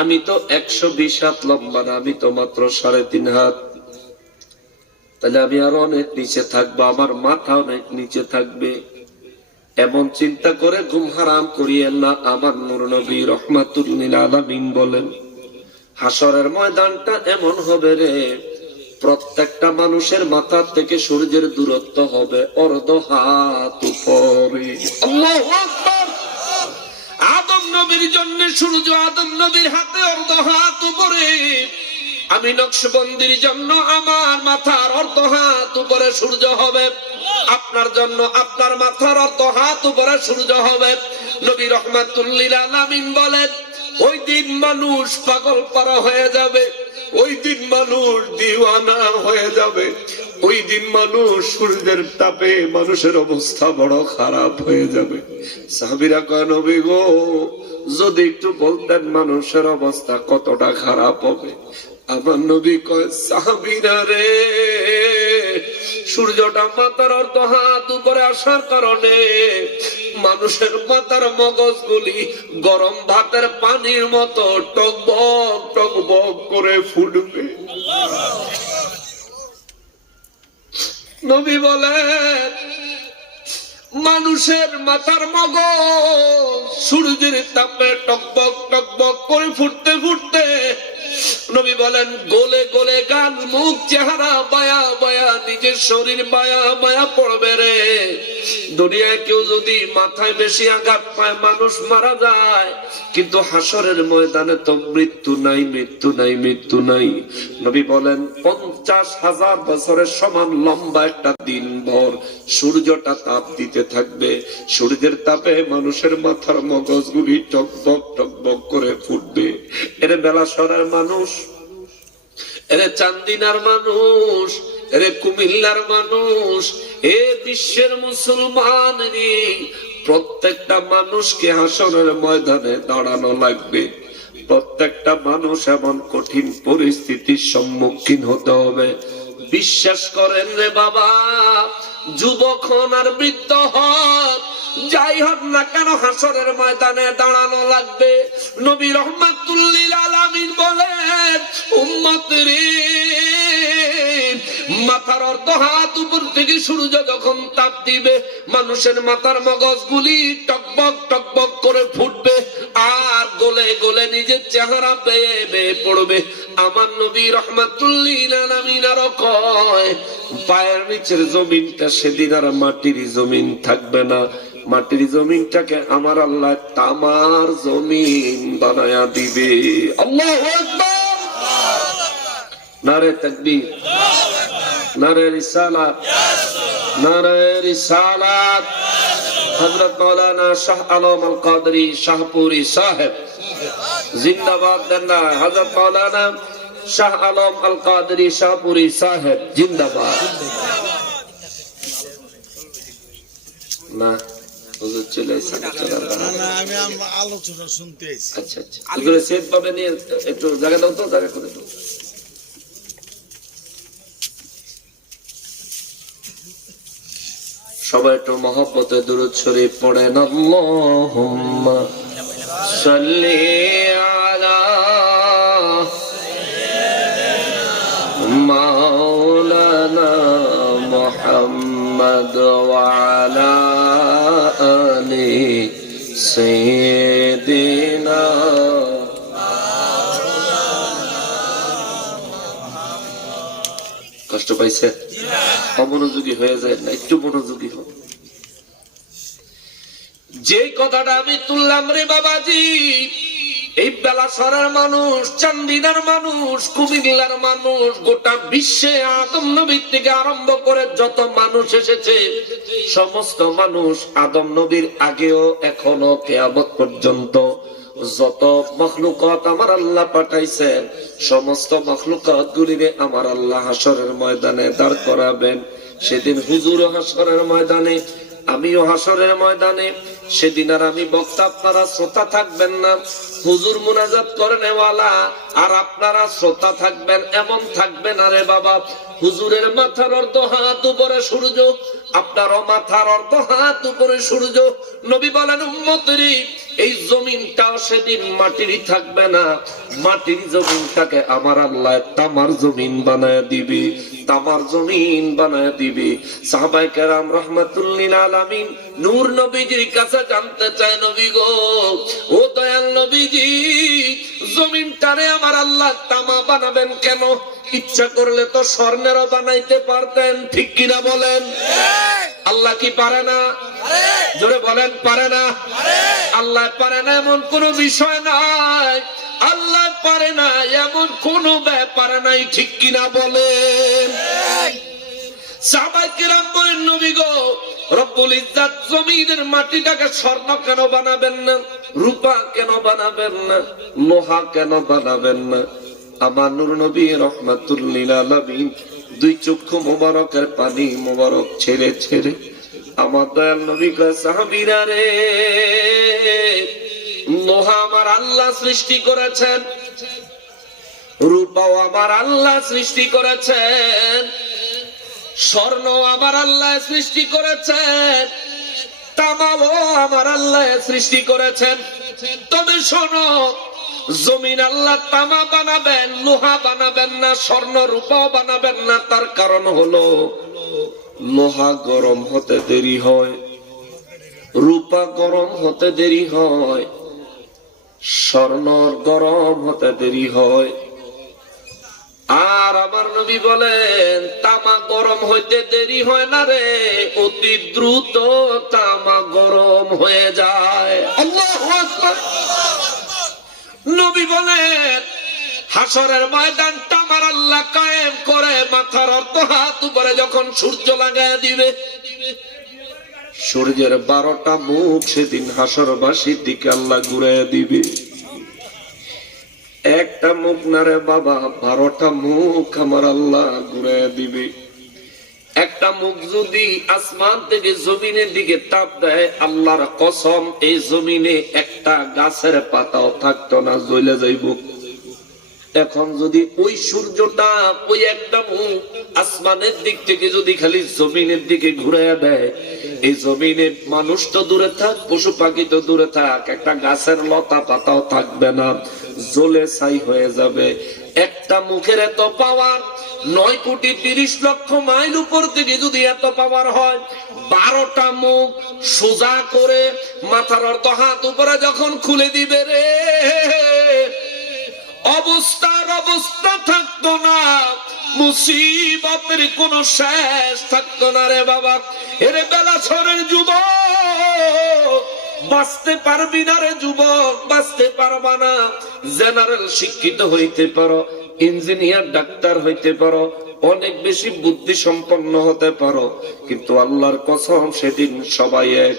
আমি তো 120 হাত লম্বা না, আমি তো মাত্র 3.5 হাত। তাহলে আমি আরো অনেক নিচে থাকবো, আমার মাথা অনেক নিচে থাকবে। এমন চিন্তা করে ঘুম হারাম করিয়েন না। আমার নূর নবী রাহমাতুল লিল আলামিন বলেন, হাসরের ময়দানটা এমন হবে রে, প্রত্যেকটা মানুষের মাথা থেকে সূর্যের দূরত্ব হবে অর্ধ হাত উপরে। আল্লাহু আকবার। আদম নবীর জন্য সূর্য আদম নবীর হাতে অর্ধ হাত উপরে, আমি নকশবন্দির জন্য আমার মাথার অর্ধ হাত উপরে সূর্য হবে, আপনার জন্য আপনার মাথার অর্ধ হাত উপরে সূর্য হবে। নবী রাহমাতুল লিল আলামিন বলেন, ওই দিন মানুষ পাগল পারা হয়ে যাবে, ওই দিন মানুষ দিওয়ানা হয়ে যাবে, ওই দিন মানুষ সূর্যের তাপে মানুষের অবস্থা বড় খারাপ হয়ে যাবে। সাহাবীরা কয়, নবী গো, যদি একটু বলতেন মানুষের অবস্থা কতটা খারাপ হবে। আমার নবী কয়, সাহাবীরা রে, সূর্যটা মাথার অর্ধ হাত উপরে আসার কারণে মানুষের মাথার মগজগুলি গরম ভাতের পানির মতো টকবক টকবক করে ফুটবে। নবী বলেন, মানুষের মাথার মগজ সূর্যের তাপে টকবক টকবক করে ফুটতে ফুটতে, নবী বলেন, গলে গলে গাল মুখ চেহারা বায়া বায়া নিজের শরীর বায়া বায়া পড়বে রে। দুনিয়ায় কেউ যদি মাথায় বেশি আঘাত পায় মানুষ মারা যায়, কিন্তু হাসরের ময়দানে তো মৃত্যু নাই, মৃত্যু নাই, মৃত্যু নাই। নবী বলেন, 50,000 বছরের সমান লম্বা একটা দিন ভর সূর্যটা তাপ দিতে থাকবে। সূর্যের তাপে মানুষের মাথার মগজগুলি টকবক টকবক করে ফুটবে। এর বেলাশরের মানুষ, এর চান্দিনার মানুষ, এর কুমিল্লার মানুষ, এ বিশ্বের মুসলমান, প্রত্যেকটা মানুষকে হাসরের ময়দানে দাঁড়ানো লাগবে। প্রত্যেকটা মানুষ এমন কঠিন পরিস্থিতির সম্মুখীন হতে হবে। বিশ্বাস করেন রে বাবা, যুবক হন আর বৃদ্ধ হন, যাই হোক না কেন হাসরের ময়দানে দাঁড়ানো লাগবে। নবী রাহমাতুল লিল আলামিন বলেন, উম্মত রে, মাথার অর্ধ হাত উপর থেকে সূর্য যখন তাপ দিবে, মানুষের মাথার মগজগুলি টকবক টকবক করে ফুটবে আর গলে গলে নিজের চেহারা বেয়ে বেয়ে পড়বে। আমার নবী রাহমাতুল লিল আলামিন আরো কয়, পায়ের নিচের জমিনটা সেদিন আর মাটির জমিন থাকবে না, মাটির জমিনটাকে আমার আল্লাহ তামার জমিন বানায়া দিবে। আল্লাহু আকবার। নারে তাকবীর, নারে রিসালাত, নারে রিসালাত। হযরত মাওলানা শাহ আলম আল কাদরি শাহপুরি সাহেব জিন্দাবাদ দেন না। হযরত মাওলানা শাহ আলম আল কাদরি শাহপুরি সাহেব জিন্দাবাদ। না হুজুর চলে এসেছেন, আমি আলোচনা শুনতে এসেছি। আচ্ছা আচ্ছা, হুজুরের সেট পাবে নিয়ে একটু জায়গা দাও তো, জায়গা করে দাও। সবাই একটু মহব্বতে দুরূদ শরীফ পড়েন। আল্লাহুম্মা সাল্লি আলা মাওলানা মুহাম্মদ ওয়া আলা আলি সাইয়্যিদিনা পাইছে? অমনোযোগী হয়ে যায় না, একটু মনোযোগী হোক। যে কথাটা আমি তুললাম রে বাবাজি, এই বেলাসরের মানুষ, চান্দিনার মানুষ, কুমিল্লার মানুষ, গোটা বিশ্বে আদম নবীর থেকে আরম্ভ করে যত মানুষ এসেছে, সমস্ত মানুষ আদম নবীর আগেও এখনো কিয়ামত পর্যন্ত যত মখলুকাত আমার আল্লাহ পাঠাইছেন, সমস্ত মখলুকাত গুলিরে আমার আল্লাহ হাসরের ময়দানে দাঁড় করাবেন। সেদিন হুজুর হাসরের ময়দানে, আমিও হাসরের ময়দানে। সেদিন আর আমি বক্তা, আপনারা শ্রোতা থাকবেন না। হুজুর মুনাজাত করেন ওয়ালা, আর আপনারা শ্রোতা থাকবেন, এমন থাকবে না রে বাবা। হুজুরের মাথার অর্ধ হাত উপরে সূর্য, আপনারও মাথার অর্ধ হাত উপরে সূর্য। নবী বলেন উম্মতেরি, এই জমিনটাও সেদিন মাটিরই থাকবে না। মাটির জমিনটাকে আমার আল্লাহ তামার জমিন বানায় দিবি, তামার জমিন বানায় দিবি। সাহাবায়ে কেরাম রাহমাতুল্লিল আলামিন নূর নবীজির কাছে জানতে চায়, নবী গো, ও দয়াল নবীজি, জমিনটারে আমার আল্লাহ তামা বানাবেন কেন? ইচ্ছা করলে তো স্বর্ণেরও বানাইতে পারতেন, ঠিক কিনা বলেন? আল্লাহ কি পারে না? জোরে বলেন, পারে না? আল্লাহ পারে না এমন কোন বিষয় নাই, আল্লাহ পারে না এমন কোন ব্যাপার নাই, ঠিক কিনা বলেন? সাহাবায়ে কেরাম বলেন, নবী গো, রব্বুল ইজ্জত জমিনের মাটিটাকে স্বর্ণ কেন বানাবেন না? রূপা কেন বানাবেন না? লোহা কেন বানাবেন না? আমার নূর নবী রাহমাতুল্লিল আলামিন দুই চক্ষু মোবারকের পানি মোবারক ছেড়ে ছেড়ে আমার দয়াল নবী কয়, সাহাবীরা রে, লোহা আমার আল্লাহ সৃষ্টি করেছেন, রূপাও আমার আল্লাহ সৃষ্টি করেছেন, স্বর্ণ আমার আল্লাহ সৃষ্টি করেছেন, তামাও আমার আল্লাহ সৃষ্টি করেছেন। তবে শোনো, জমিন আল্লাহ তামা বানাবেন, লোহা বানাবেন না, স্বর্ণ রূপাও বানাবেন না। তার কারণ হলো লোহা গরম হতে দেরি হয়, রূপা গরম হতে দেরি হয়, স্বর্ণ গরম হতে দেরি হয়। আর আমার নবী বলেন, তামা গরম হইতে দেরি হয় না রে, অতি দ্রুত তামা গরম হয়ে যায়। আল্লাহু আকবার। নবী বলেন, হাসরের ময়দানটা আমার আল্লাহ কায়েম করে মাথার অর্ধ হাত উপরে যখন সূর্য লাগায় দিবে, সূর্যের 12টা মুখ সেদিন হাসরবাসীর দিকে আল্লাহ ঘুরাইয়া দিবে। একটা মুখ না রে বাবা, 12টা মুখ আমার আল্লাহ ঘুরাইয়া দিবে। একটা মুখ যদি আসমান থেকে জমিনের দিকে তাপ দেয়, আল্লাহর কসম, এই জমিনে একটা গাছের পাতাও থাকতো না, জ্বলে যাইব। এখন যদি ওই সূর্যটা ওই একটা মুখ আসমানের দিক থেকে যদি খালি জমিনের দিকে ঘুরাইয়া দেয়, এই জমিনের মানুষ তো দূরে থাক, পশু পাখি তো দূরে থাক, একটা গাছের লতা পাতাও থাকবে না, জ্বলে ছাই হয়ে যাবে। একটা মুখের এত পাওয়ার, 9,30,00,000 মাইল উপর থেকে যদি এত পাওয়ার হয়, 12টা মুখ সোজা করে মাথার অর্ধ হাত উপরে যখন খুলে দিবে রে, অবস্থা থাকতো না, মুসিবতের কোন শেষ থাকতো না রে বাবা। এরে বেলাছরের যুবক, বাঁচতে পারবি না রে যুবক, বাঁচতে পারবা না। জেনারেল শিক্ষিত হইতে পারো, ইঞ্জিনিয়ার ডাক্তার হইতে পারো, অনেক বেশি বুদ্ধি সম্পন্ন হতে পারো, কিন্তু আল্লাহর কসম সেদিন সবাই এক।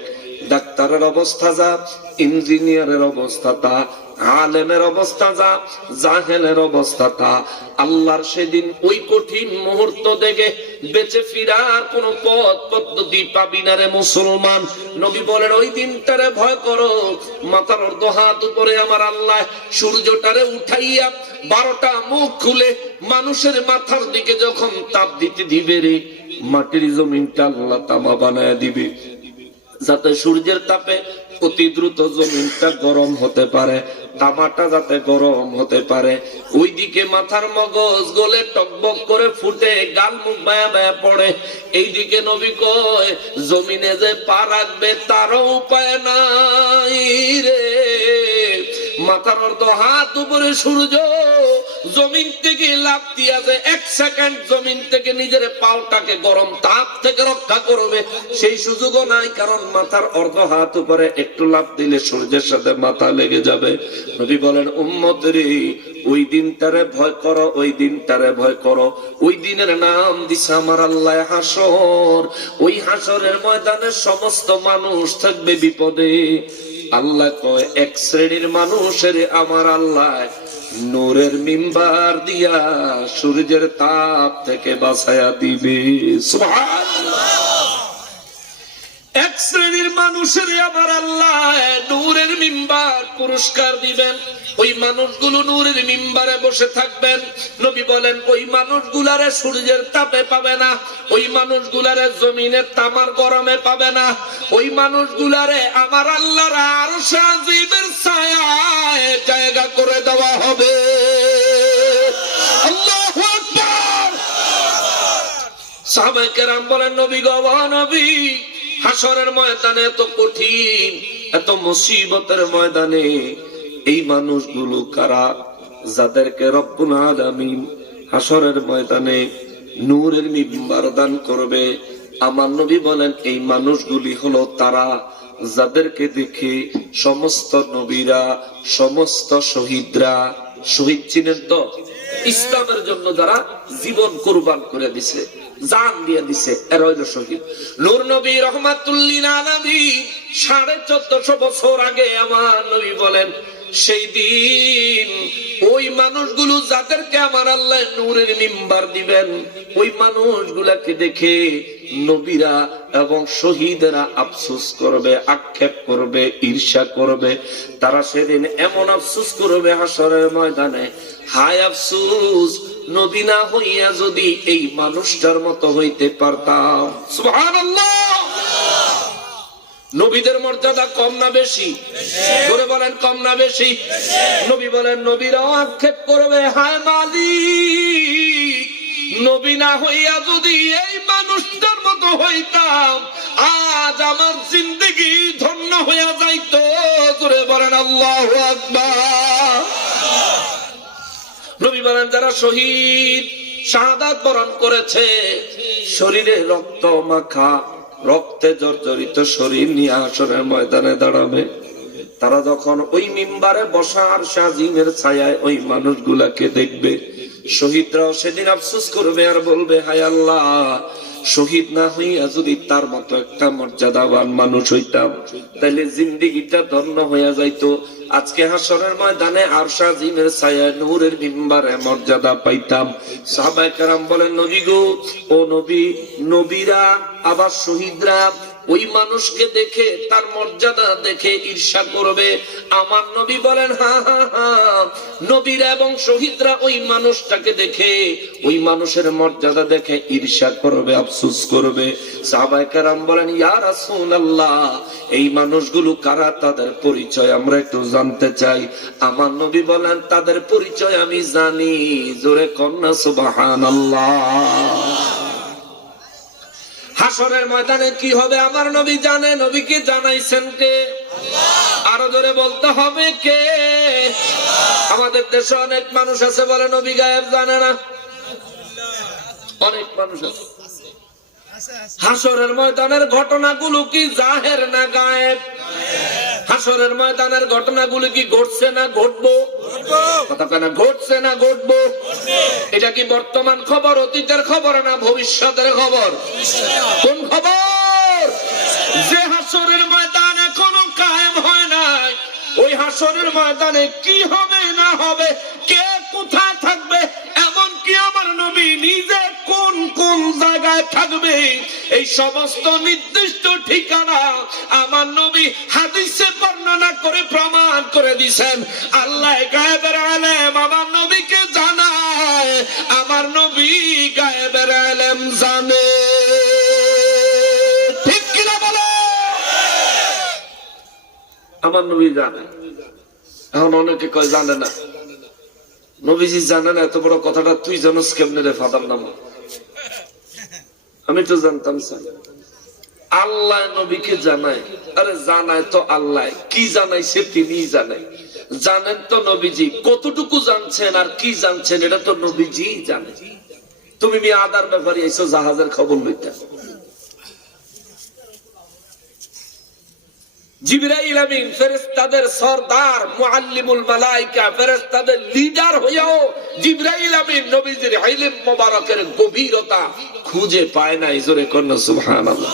ডাক্তারের অবস্থা যা, ইঞ্জিনিয়ারের অবস্থা তা, আলেমের অবস্থা যা, জাহেলের অবস্থা তা। আল্লাহর সেদিন ওই কঠিন মুহূর্ত দেখে বেঁচে ফিরার কোন পথ পদ্ধতি পাবি না রে মুসলমান। নবী বলেন, ওই দিনটারে ভয় করো। মাথার অর্ধ হাত উপরে আমার আল্লাহ সূর্যটারে উঠাইয়া 12টা মুখ খুলে মানুষের মাথার দিকে যখন তাপ দিতে দিবে রে, মাটির জমিনটা আল্লাহ তামা বানায় দিবে, যাতে সূর্যের তাপে অতি দ্রুত জমিনটা গরম হতে পারে, তামাটা যাতে গরম হতে পারে। ওইদিকে মাথার মগজ গলে টকবক করে ফুটে, গাল মুখ বায়া বায়া পড়ে। এইদিকে নবী কয়, জমিনে যে পা রাখবে তারও উপায় নাই রে। মাথার অর্ধ হাত উপরে সূর্য, জমিন থেকে লাফ দিয়া যে 1 সেকেন্ড জমিন থেকে নিজের পাওটাকে গরম তাপ থেকে রক্ষা করবে সেই সুযোগও নাই, কারণ মাথার অর্ধ হাত উপরে একটু লাফ দিলে সূর্যের সাথে মাথা লেগে যাবে। নবী বলেন উম্মতরে ওই দিনটারে ভয় করো, ওই দিনটারে ভয় করো। ওই দিনের নাম দিছে আমার আল্লাহ হাসর। ওই হাসরের ময়দানে সমস্ত মানুষ থাকবে বিপদে। আল্লাহ কয় এক শ্রেণীর মানুষের আমার আল্লাহ নূরের মিম্বার দিয়া সূর্যের তাপ থেকে বাঁচায়া দিবে। সুবহানাল্লাহ। এক শ্রেণীর মানুষের আমার আল্লাহ নূরের মিম্বার পুরস্কার দিবেন। ওই মানুষগুলো নূরের মিম্বারে বসে থাকবেন। নবী বলেন ওই মানুষগুলারে সূর্যের তাপে পাবে না, ওই মানুষগুলারে জমিনের তামার গরমে পাবে না, ওই মানুষগুলারে আমার আল্লাহর আরশ আজিমের ছায়ায় জায়গা করে দেওয়া হবে। আল্লাহু আকবার। সাহাবায়ে কেরাম বলেন নবী গো নবী, হাসরের ময়দানে এত কঠিন, এত মুসিবতের ময়দানে এই মানুষগুলো কারা? যাদেরকে রব্বুল আলামিন হাসরের ময়দানে নূরের মিম্বার দান করবে। আমার নবী বলেন এই মানুষগুলি হলো তারা যাদেরকে দেখে সমস্ত নবীরা, সমস্ত শহীদরা, শহীদ চিনেন তো? ইসলামের জন্য যারা জীবন কুরবান করে দিছে, জান দিয়ে দিছে, এরা হইল শহীদ। নূর নবী রহমাতুল্লিল আলামিন 1450 বছর আগে আমার নবী বলেন সেই দিন ওই মানুষগুলো যাদেরকে আমার আল্লাহ নূরের মিম্বার দিবেন, ওই মানুষগুলাকে দেখে নবীরা এবং শহীদেরা আফসোস করবে, আক্ষেপ করবে, ঈর্ষা করবে। তারা সেদিন এমন আফসোস করবে হাসরের ময়দানে, হায় আফসোস নবী না হইয়া যদি এই মানুষটার মতো হইতে পারতাম। সুবহানাল্লাহ। নবীদের মর্যাদা কম না বেশি? করে বলেন কম না বেশি? নবী বলেন নবীরাও আক্ষেপ করবে, হায় মালিক নবী না হইয়া যদি এই মানুষটার মতো হইতাম আজ আমার জিন্দেগি ধন্য হইয়া যাইতো। করে বলেন আল্লাহু আকবার। নবী বলেন যারা শহীদ শাহাদাত বরণ করেছে, শরীরে রক্ত মাখা, রক্তে জর্জরিত শরীর নিয়ে হাসরের ময়দানে দাঁড়াবে, তারা যখন ওই মিম্বারে বসা আরশ আজিমের ছায়ায় ওই মানুষগুলাকে দেখবে, শহীদরাও সেদিন আফসোস করবে আর বলবে হায় আল্লাহ শহীদ না হইয়া যদি তার মতো একটা মর্যাদাবান মানুষ হইতাম তাহলে জিন্দেগিটা ধন্য হইয়া যাইতো। আজকে হাসরের ময়দানে আরশ আজিমের ছায়ায় নূরের মিম্বারে মর্যাদা পাইতাম। সাহাবায়ে কেরাম বলেন নবী গো, ও নবী, নবীরা আবার শহীদরা ওই মানুষকে দেখে, তার মর্যাদা দেখে ঈর্ষা করবে। আমার নবী বলেন হা হা হা, নবীরা এবং শহীদরা ওই মানুষটাকে দেখে, ওই মানুষের মর্যাদা দেখে ঈর্ষা করবে, আফসোস করবে। সাহাবায়ে কেরাম বলেন ইয়া রাসূলুল্লাহ এই মানুষগুলো কারা? তাদের পরিচয় আমরা একটু জানতে চাই। আমার নবী বলেন তাদের পরিচয় আমি জানি। জোরে কন্যা সুবহানাল্লাহ। হাসরের ময়দানে কি হবে আমার নবী জানে। নবীকে জানাইছেন কে? আল্লাহ। আরো জোরে বলতে হবে কে? আল্লাহ। আমাদের দেশে অনেক মানুষ আছে বলে নবী গায়েব জানে না। অনেক মানুষ আছে। হাসরের ময়দানের ঘটনাগুলো কি জাহের না গায়েব? হাসরের ময়দানের ঘটনাগুলো কি ঘটছে না ঘটবো? কথা কেনা ঘটছে না ঘটবো? এটা কি বর্তমান খবর, অতীতের খবর না ভবিষ্যতের খবর? কোন খবর? যে হাসরের ময়দান এখনো কায়েম হয় নাই, ওই হাসরের ময়দানে কি হবে না হবে, কে কোথায় থাকবে, এমন কি আমার নবী নিজে কোন কোন জায়গায় থাকবে, এই সমস্ত নির্দিষ্ট ঠিকানা আমার নবী হাদিসে বর্ণনা করে প্রমাণ করে দিয়েছেন। আল্লাহ গায়েবের আলেম আমার নবীকে জানায়, আমার নবী গায়েবের আলেম জানে। ঠিক কিনা বলে? আমার নবী জানে। এখন অনেকে কয় জানে না। নবীজি জানেন এত বড় কথাটা তুই জানোস কেমনে রে ফাদার নাম? আমি তো জানতাম স্যার। আল্লাহ নবীকে জানায়। আরে জানায় তো আল্লাহ, কি জানাইছে তিনি জানায়। জানেন তো নবীজি, কতটুকু জানছেন আর কি জানছেন এটা তো নবীজি জানে। তুমি মি আদার ব্যাপারে এসো জাহাজের খবর লইতে। জিবরাইল আমিন ফেরেশতাদের সরদার, মুআল্লিমুল মালায়েকা, ফেরেশতাদের লিডার হইয়াও জিবরাইল আমিন নবীজির ইলম মোবারকের গভীরতা খুঁজে পায় না। জোরে কোন সুবহানাল্লাহ।